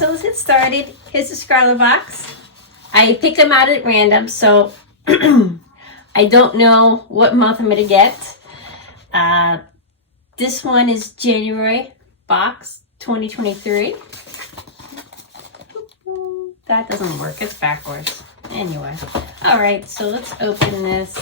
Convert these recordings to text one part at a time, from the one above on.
so let's get started. Here's the Scrawlrbox. I pick them out at random, so I don't know what month I'm going to get. This one is January box 2023. That doesn't work. It's backwards. Anyway. Alright, so let's open this.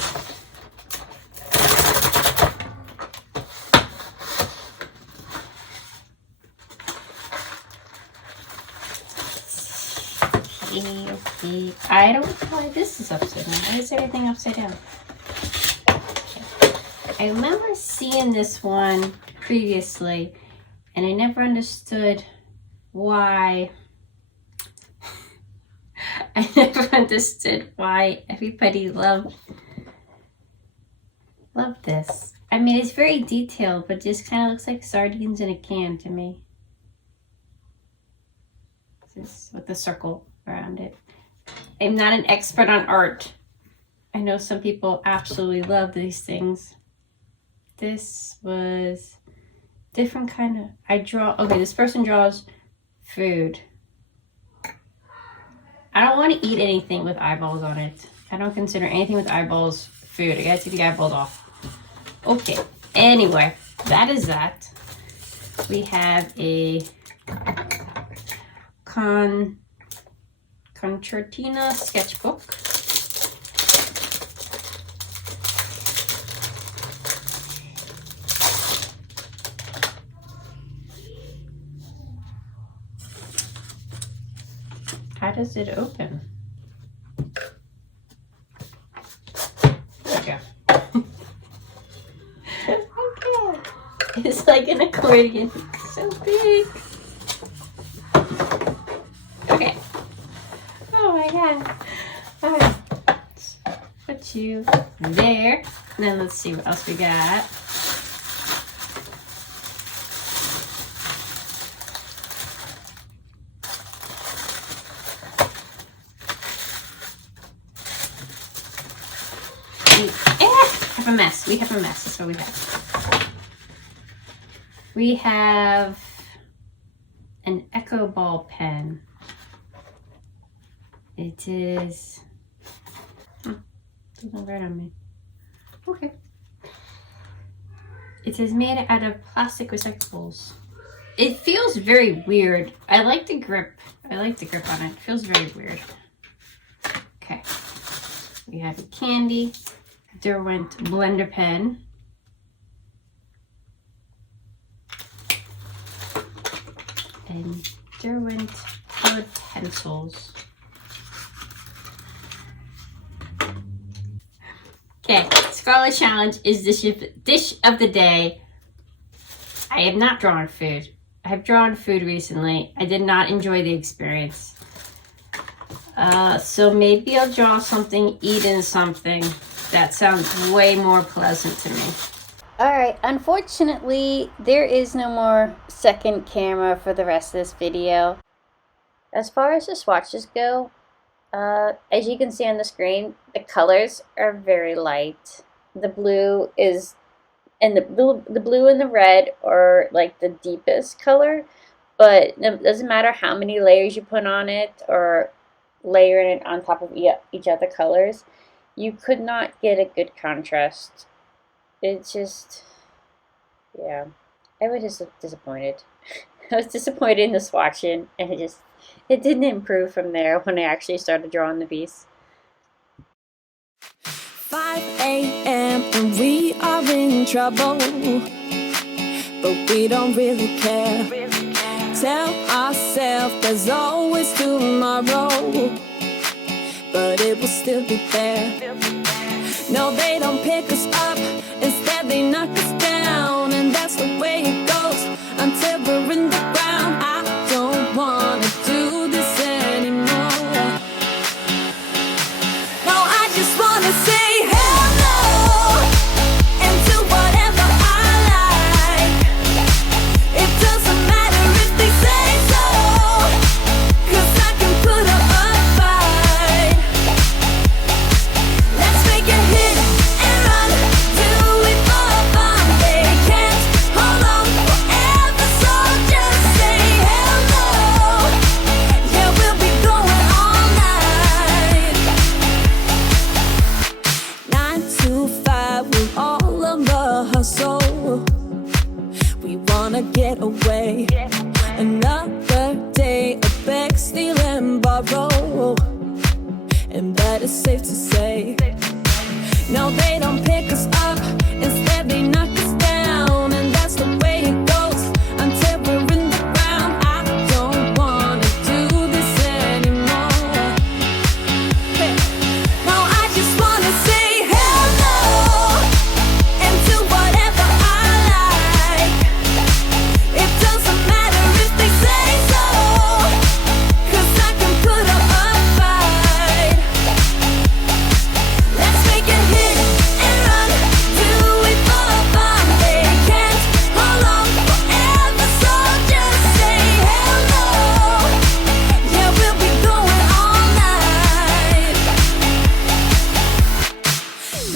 Okay. I don't know why this is upside down. Why is everything upside down? Okay. I remember seeing this one previously, and I never understood why. I never understood why everybody loved this. I mean, it's very detailed, but just kind of looks like sardines in a can to me. This with the circle around it. I'm not an expert on art. I know some people absolutely love these things. This was different kind of, okay, this person draws food. I don't want to eat anything with eyeballs on it. I don't consider anything with eyeballs food. I gotta take the eyeballs off. Okay, anyway, that is that. We have a concertina sketchbook. How does it open? There we go. Okay. It's like an accordion. It's so big. Okay. Oh my god. Alright. Put you there. And then let's see what else we got. We have a mess. We have a mess. That's what we have. We have an Echo ball pen. It is. Doesn't write on me. Okay. It is made out of plastic recyclables. It feels very weird. I like the grip. I like the grip on it. It feels very weird. Okay. We have a candy. Derwent blender pen. And Derwent colored pencils. Okay, Scrawlrbox Challenge is the dish of the day. I have not drawn food. I have drawn food recently. I did not enjoy the experience. So maybe I'll draw something, eating something. That sounds way more pleasant to me. Alright, unfortunately, there is no more second camera for the rest of this video. As far as the swatches go, as you can see on the screen, the colors are very light. The blue is, and the blue and the red are like the deepest color, but it doesn't matter how many layers you put on it or layering it on top of each other colors. You could not get a good contrast. It's just, yeah, I was just disappointed. I was disappointed in the swatching, and it didn't improve from there when I actually started drawing the piece. 5 a.m. and we are in trouble, but we don't really care. Tell ourselves there's always tomorrow, but it will still be there. No, they don't pick us up, instead they knock us down, and that's the way it goes until we're in the ground. I don't wanna do this anymore. No, I just wanna say hello and do whatever I like. It doesn't matter if they say so, 'cause I can put up a fight. Let's make a hit and run, do it for fun. They can't hold on. wanna get away. Another day of beg, steal and borrow, and that is safe to say. No, they don't pick us up, instead they knock us down, and that's the way it goes until we're in the ground. I don't wanna do this anymore. Hey. No, I just wanna say hello and do whatever I like. It doesn't matter if they say so, 'cause I can put up a fight. Let's make it hit and run, do it for fun. They can't hold on forever, so just say hello. Yeah, we'll be going all night.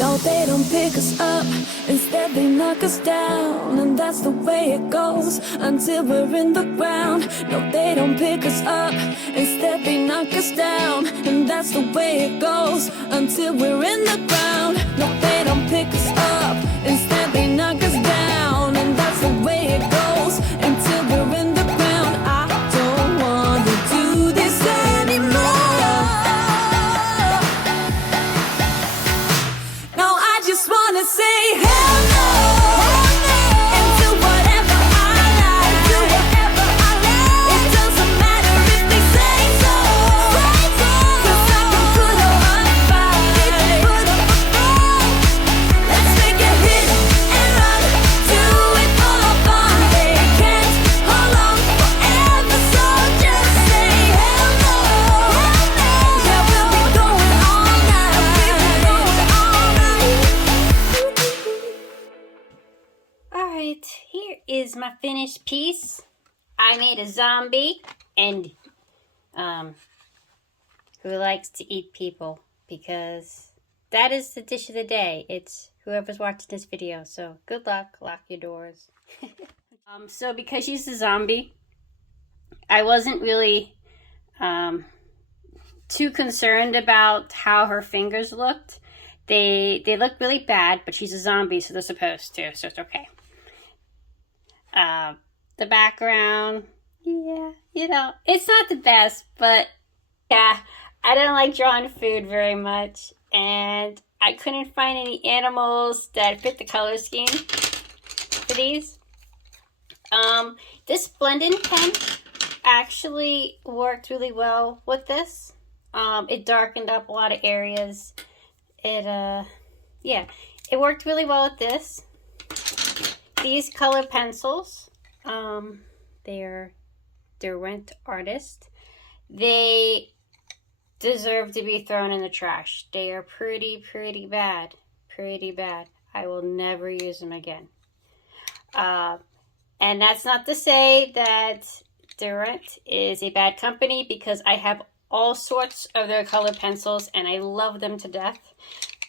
No, they don't pick us up, instead they knock us down, and that's the way it goes until we're in the ground. No, they don't pick us up, instead they knock us down, and that's the way it goes until we're in the ground. No, they don't pick us up, instead they knock us down, and that's the way it goes until we're in the ground. I don't wanna do this anymore. No, I just wanna say hello and do whatever I like. Do whatever I like. It doesn't matter if they say so, 'cause I can put up a fight. Let's make it hit and run, do it for fun. They can't hold on forever, so just say hello. Yeah, we'll be going all night. Alright, here is my finished piece. I made a zombie and who likes to eat people, because that is the dish of the day. It's whoever's watching this video, so good luck, lock your doors. So because she's a zombie, I wasn't really too concerned about how her fingers looked. They look really bad, but she's a zombie, so they're supposed to, so it's okay. The background, yeah, you know, it's not the best, but yeah, I don't like drawing food very much, and I couldn't find any animals that fit the color scheme for these. This blend-in pen actually worked really well with this. It darkened up a lot of areas. Yeah, it worked really well with this. These color pencils, they're Derwent Artist. They deserve to be thrown in the trash. They are pretty bad. Pretty bad. I will never use them again. And that's not to say that Derwent is a bad company, because I have all sorts of their color pencils and I love them to death.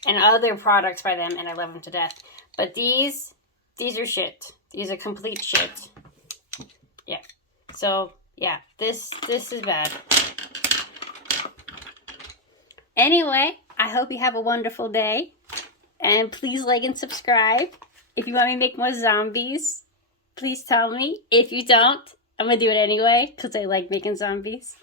And other products by them, and I love them to death. But these are shit. These are complete shit. Yeah. So, yeah, this is bad. Anyway, I hope you have a wonderful day. And please like and subscribe. If you want me to make more zombies, please tell me. If you don't, I'm going to do it anyway, because I like making zombies.